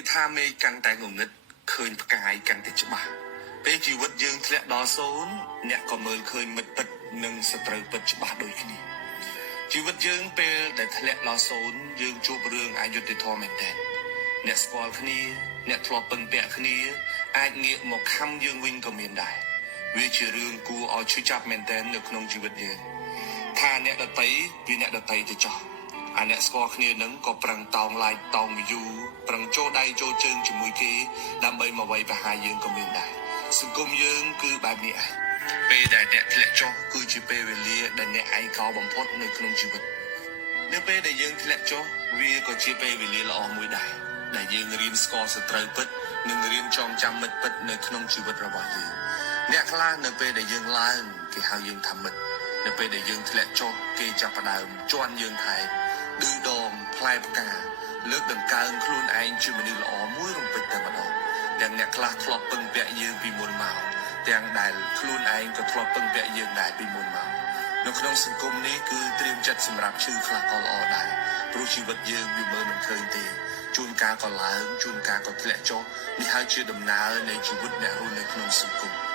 គេថាមេកាន់តែងងឹតឃើញផ្កាយកាន់តែច្បាស់ពេលជីវិតយើងធ្លាក់ដល់សូន្យអ្នកក៏មើលឃើញមិត្តពិតនិងសត្រូវពិតច្បាស់ដូចគ្នាជីវិតយើងពេលដែលធ្លាក់ដល់សូន្យយើងជួបរឿងអយុត្តិធម៌មែនទែនអ្នកស្គាល់គ្នាអ្នកធ្លាប់ពឹងពាក់គ្នាអាចងាកមកខំយើងវិញក៏មានដែរវាជារឿងគួរឲ្យឈឺចាប់មែនទែននៅក្នុងជីវិតយើងថាអ្នកដតីវាអ្នកដតីទៅចោះអាអ្នកស្គាល់គ្នានឹងក៏ប្រឹងតោង like តោង view ប្រឹងចូលដៃចូលជើងជាមួយគេដើម្បីមកវាយប្រហារយើងក៏មានដែរសង្គមយើងគឺបែបនេះឯងពេលដែលអ្នកធ្លាក់ចុះគឺជាពេលវេលាដែលអ្នកឯកោបំផុតនៅក្នុងជីវិតនៅពេលដែលយើងធ្លាក់ចុះវាក៏ជាពេលវេលាល្អមួយដែរដែលយើងរៀនស្គាល់សត្រូវពិតនិងរៀនចងចាំមិត្តពិតនៅក្នុងជីវិតរបស់យើងអ្នកខ្លះនៅពេលដែលយើងឡើងគេហៅយើងថាមិត្តនៅពេលដែលយើងធ្លាក់ចុះគេចាប់ផ្ដើមជន់យើងថែឌឺដងផ្លែផ្កាលើកដង្កើងខ្លួនឯងជាមនុស្សល្អមួយរំពេចតែម្ដងទាំងអ្នកខ្លះធ្លាប់ពឹងពាក់យើងពីមុនមកទាំងដែលខ្លួនឯងក៏ធ្លាប់ពឹងពាក់យើងដែរពីមុនមកនៅក្នុងសង្គមនេះគឺត្រៀមចិត្តសម្រាប់ឈឺខ្លះក៏ល្អដែរព្រោះជីវិតយើងវាមើលមិនឃើញទេជួនកាលក៏ឡើងជួនកាលក៏ធ្លាក់ចុះនេះហើយជាដំណើរនៃជីវិតអ្នករស់នៅក្នុងសង្គម